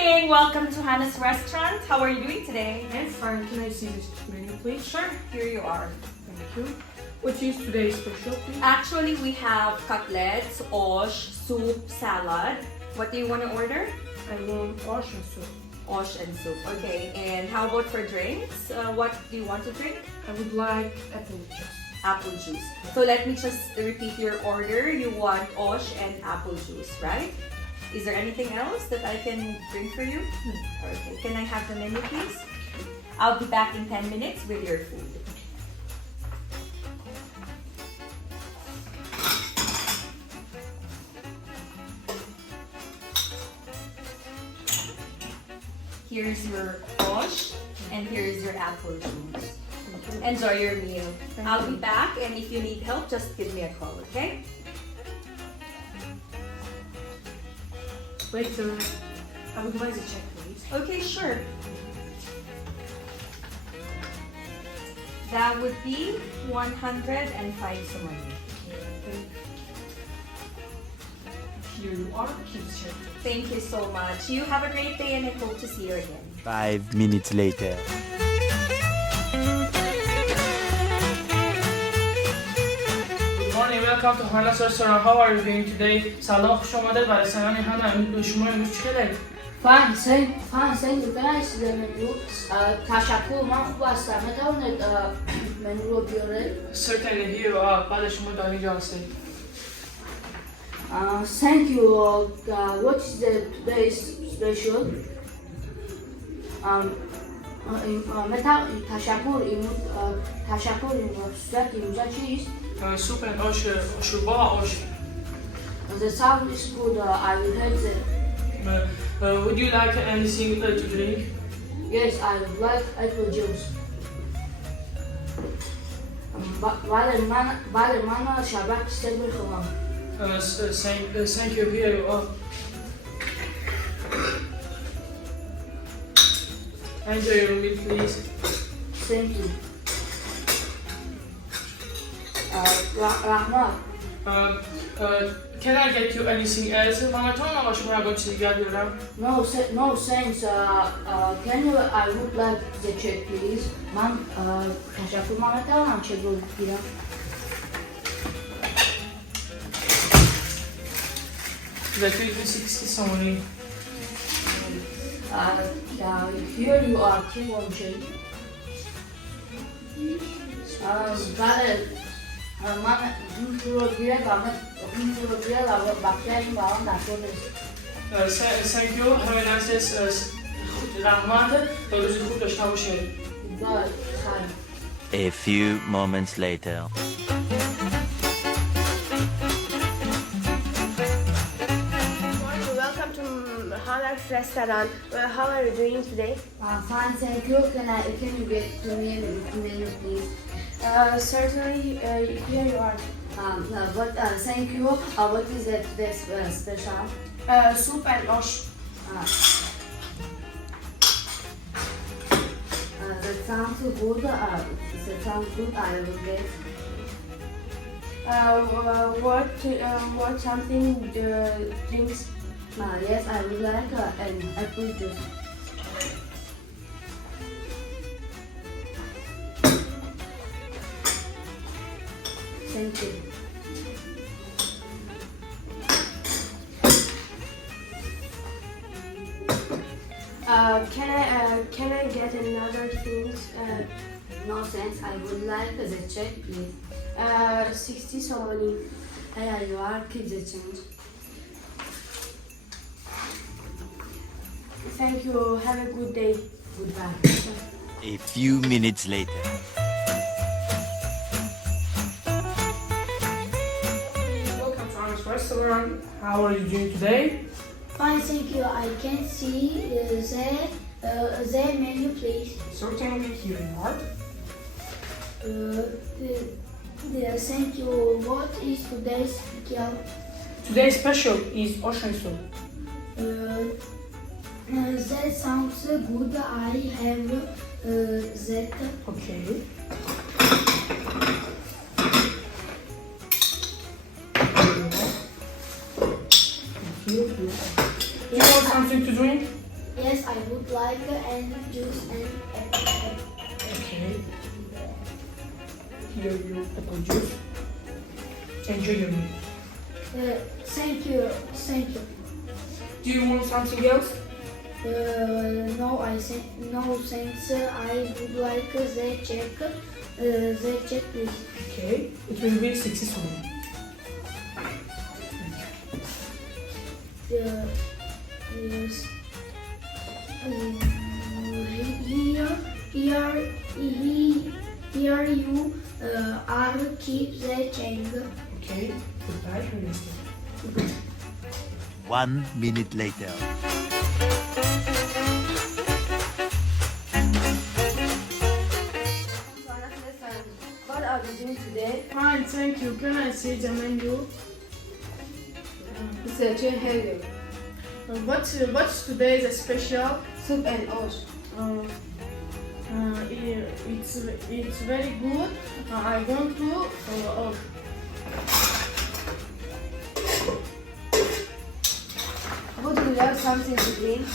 morning! Welcome to Hannah's restaurant. How are you doing today? I'm fine. Can I see this menu, please? Sure, here you are. Thank you. What is today's special, please? Actually, we have cutlets, osh, soup, salad. What do you want to order? I want ocean soup. Osh and soup. Okay, and how about for drinks? What do you want to drink? I would like apple juice. Apple juice. So let me just repeat your order. You want osh and apple juice, right? Is there anything else that I can bring for you? Okay, can I have the menu, please? I'll be back in 10 minutes with your food. Here's your osh and here's your apple juice. Enjoy your meal. I'll be back, and if you need help, just give me a call, okay? Waiter, I would like to check, please. Okay, sure. That would be 105 somali. Here you are. Please check. Thank you so much. You have a great day, and I hope to see you again. 5 minutes later. Good morning, welcome to Hanna's restaurant. How are you doing today? سلام، خوش آمدید به رستوران هانا. شما امروز چی خورید؟ Fine, thank you. Can I see the menu? تشکر، من خوب هستم. میتوانید منو رو بیارید؟ Certainly here you are. بعد شما در اینجا هستید. Thank you. What is the today's special? تشکر این صورت اینجا چیست؟ Soup and osh, شوربا osh. The sound is good. I will take it. Would you like anything to drink? Yes, I would like apple juice. بله من شربت بیشتر میخوام. Thank you, here you are. Enjoy your meal, please. Thank you. رحمت. Can I get you anything else? من تو نمی‌خوام شما را چیزی بیارم. No thanks. Can you? I would like the check, please. من تشکر من میتونم چک رو بگیرم. That will be 60 somali. Here you are. Take one check. بله. من این رو گیرم و بقیه این برام نشده. Thank you. Have a nice day. رحمت. تا روزی خوب داشته باشید. A few moments later. Welcome to Hannah's restaurant. How are you doing today? Fine, thank you. Can you get to me the menu, please? Certainly, here you are. Thank you. What is it today's special? Soup and osh. That sounds good. That sounds good. I will get. What something drinks? Yes, I would like an apple juice. Thank you. Can I get another thing? No thanks. I would like the check, please. 60 somali. Here you are. Keep the change. Thank you. Have a good day. Goodbye. A few minutes later. Welcome to Hannah's restaurant. How are you doing today? Fine, thank you. I can see the menu, please. Certainly, here you are. Thank you. What is today's special? Today's special is ocean soup. That sounds good. I have that. Okay. Do you want something to drink? Yes, I would like and juice and apple. Okay. Here you apple juice. Enjoy your meal. Thank you, thank you. Do you want something else? No, no thanks. I would like the check. The check, please. Okay. It will be 60 soon. Yes. Here you are keep the change. Okay. Goodbye. Have a nice day. 1 minute later. What are we doing today? Fine, thank you. Can I see the menu? It's a chicken hamburger, What's today's special? soup and osh. It's very good. I want to order. Would you like something to drink?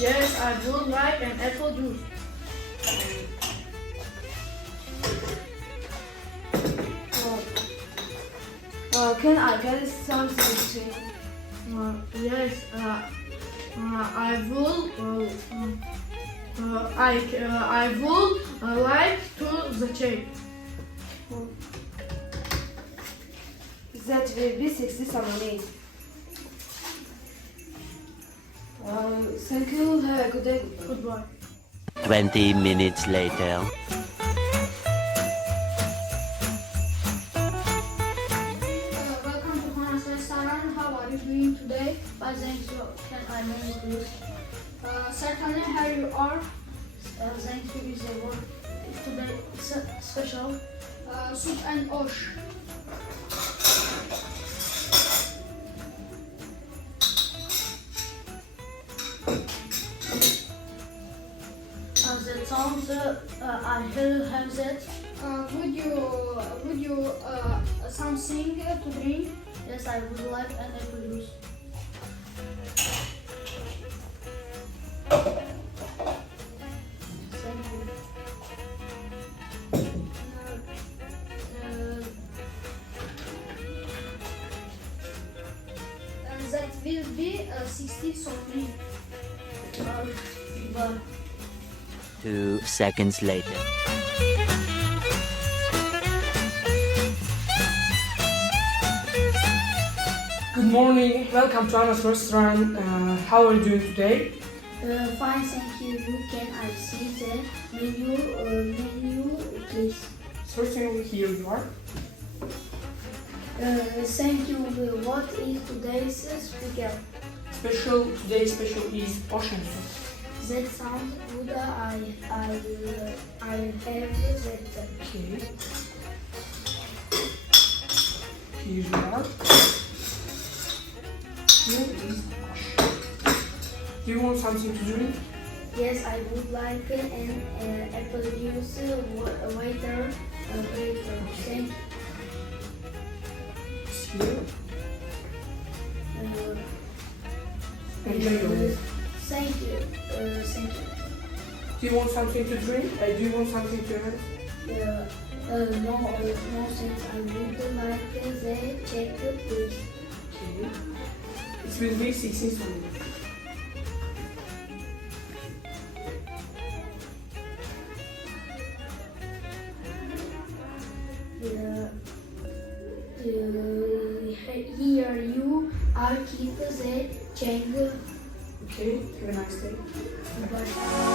Yes, I would like an apple juice. Can I get something to drink? Yes, I will. I would like to the check. That will be 60 samani. Thank you. Have a good day. Goodbye. 20 minutes later. Welcome to Hanna's restaurant. How are you doing today? Fine, thank you. Can I know you please? Certainly, here you are. Thank you. Is the word today special soup and osh. That sounds. I will have that. Would you something to drink? Yes, I would like an apple juice. Thank you. That will be 60 something. But 2 seconds later. Good morning. Welcome to Hana's restaurant. How are you doing today? Fine, thank you. Can I see the menu, please? Certainly, here you are. Thank you. What is today's special? Today's special is ocean soup. That sounds good. I have that. Okay. Here you are. Here is osh. Do you want something to drink? Yes, I would like an apple juice. Waiter. Thank you. It's here. Enjoy your meal. Thank you. Thank you. Do you want something to drink? Do you want something to have? No, thanks. I would like the check, please. Okay. It will be 16 something. Here you are keep the change. Okay, have a nice day. Bye.